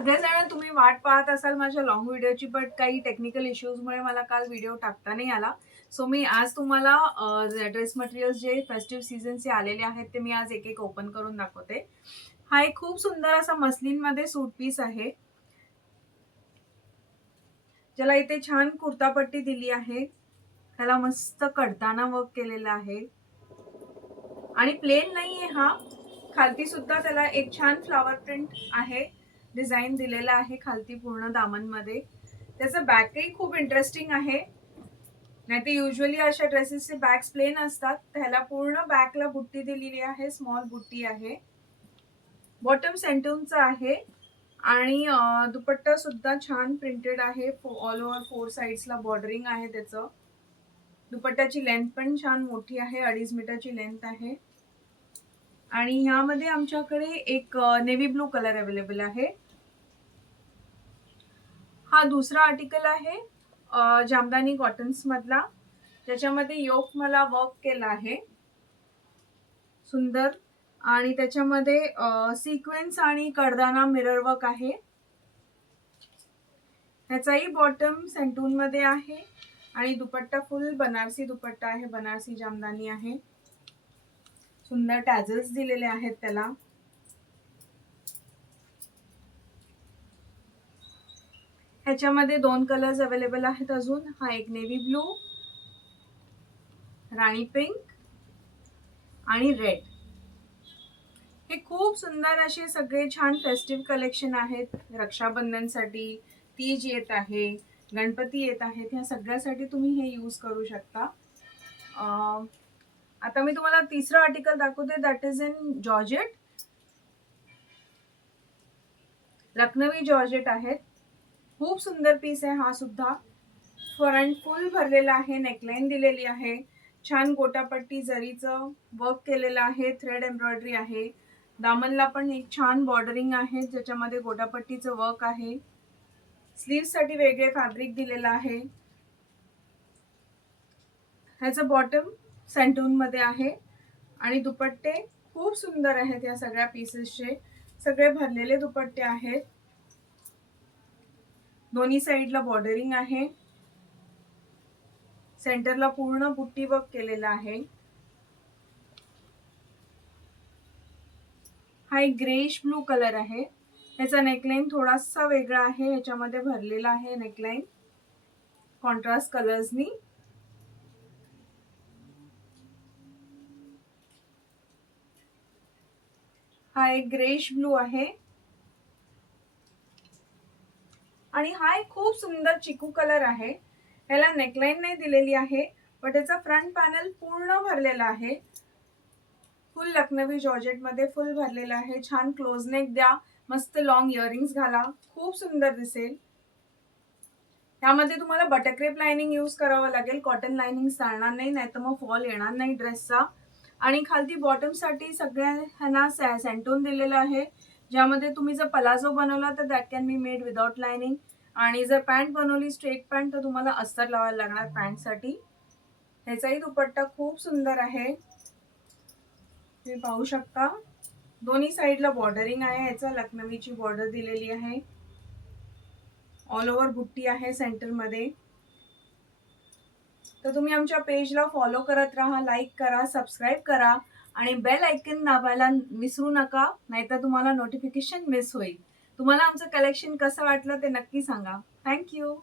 सगळेजण तुम्ही वाट पाहत असाल माझ्या लॉंग व्हिडिओची, बट काही टेक्निकल इश्यूजमुळे मला काल व्हिडिओ टाकता नाही आला. सो मी आज तुम्हाला ड्रेस मटेरियल्स जे फेस्टिव्ह सीझनचे आलेले आहेत ते मी आज एक एक ओपन करून दाखवते. हा एक खूप सुंदर असा मस्लिनमध्ये सूट पीस आहे, ज्याला इथे छान कुर्तापट्टी दिली आहे. त्याला मस्त कडताना वर्क केलेला आहे आणि प्लेन नाहीये हा. खालती सुद्धा त्याला एक छान फ्लावर प्रिंट आहे, डिझाईन दिलेला आहे खालती पूर्ण दामनमध्ये. त्याचं बॅकही खूप इंटरेस्टिंग आहे. नाही तर युजली अशा ड्रेसेसचे बॅक्स प्लेन असतात, त्याला पूर्ण बॅकला बुट्टी दिलेली आहे, स्मॉल बुट्टी आहे. बॉटम सेंटूनचा आहे आणि दुपट्टा सुद्धा छान प्रिंटेड आहे. ऑल ओव्हर 4 साइड्सला बॉर्डरिंग आहे त्याचं. दुपट्ट्याची लेंथ पण छान मोठी आहे, 2.5 मीटरची लेंथ आहे. आणि ह्यामध्ये आमच्याकडे एक नेव्ही ब्लू कलर अवेलेबल आहे. हा दुसरा आर्टिकल आहे जामदानी कॉटन्स मधला, त्याच्यामध्ये योक मला वर्क केला आहे सुंदर, आणि त्याच्यामध्ये सिक्वेन्स आणि कडदाना मिरर वर्क आहे. ह्याचाही बॉटम सेंटून मध्ये आहे आणि दुपट्टा फुल बनारसी दुपट्टा आहे, बनारसी जामदानी आहे. सुंदर टॅझल्स दिलेले आहेत त्याला. ह्याच्यामध्ये 2 कलर्स अवेलेबल आहेत अजून. हा एक नेव्ही ब्लू, राणी पिंक आणि रेड. हे खूप सुंदर असे सगळे छान फेस्टिव्ह कलेक्शन आहेत. रक्षाबंधनसाठी, तीज येत आहे, गणपती येत आहेत, ह्या सगळ्यासाठी तुम्ही हे यूज करू शकता. आता मी तुम्हाला तिसरं आर्टिकल दाखवते, that is in georgette. Lucknowi georgette आहेत. खूप सुंदर पीस आहे हा सुद्धा. फ्रंट फुल भरलेला आहे, नेकलाईन दिलेली आहे, छान गोटापट्टी जरीचं वर्क केलेलं आहे, थ्रेड एम्ब्रॉयडरी आहे. दामनला पण एक छान बॉर्डरिंग आहे ज्याच्यामध्ये गोटापट्टीचं वर्क आहे. स्लीव्स साठी वेगळे फॅब्रिक दिलेलं आहे. ह्याचं बॉटम सेंटून मध्ये आहे आणि दुपट्टे खूप सुंदर आहेत. या सगळ्या पीसेसचे सगळे भरलेले दुपट्टे आहेत. दोन्ही साइडला बॉर्डरिंग आहे. सेंटरला पूर्ण बुट्टी वर्क केलेला आहे. हा एक ग्रेश ब्लू कलर आहे. ह्याचा नेकलाईन थोडासा वेगळा आहे, ह्याच्यामध्ये भरलेला आहे नेकलाईन कॉन्ट्रास्ट कलर्सनी. हा एक ग्रेश ब्लू आहे आणि हा एक खूप सुंदर चिकू कलर आहे. ह्याला नेकलाईन नाही दिलेली आहे, पण त्याचा फ्रंट पॅनल पूर्ण भरलेला आहे. फुल लखनवी जॉर्जेट मध्ये फुल भरलेला आहे. छान क्लोज नेक द्या, मस्त लॉंग इयरिंग्स घाला, खूप सुंदर दिसेल. त्यामध्ये तुम्हाला बटरक्रेप लाइनिंग यूज करावं लागेल, कॉटन लाइनिंग चालणार नाही, नाहीतर मग फॉल येणार नाही ड्रेसचा. आणि खालती बॉटम साठी सगळ्यांना सेंटून दिलेलं आहे, ज्यामध्ये तुम्ही जर पलाझो बनवला तर that can be made without lining, आणि जर पॅन्ट बनवली स्ट्रेट पॅन्ट तर तुम्हाला अस्तर लावायला लागणार पॅन्ट साठी. ह्याचाही दुपट्टा खूप सुंदर आहे, तुम्ही पाहू शकता. दोन्ही साइडला बॉर्डरिंग आहे, ह्याचा लखनवीची बॉर्डर दिलेली आहे. ऑल ओव्हर बुट्टी आहे सेंटर मध्ये. तर तुम्ही आमच्या पेजला फॉलो करत राहा, लाईक करा, सबस्क्राईब करा आणि बेल आयकन दाबायला विसरू नका, नाहीतर तुम्हाला नोटिफिकेशन मिस होईल. तुम्हाला आमचं कलेक्शन कसं वाटलं ते नक्की सांगा. थँक्यू.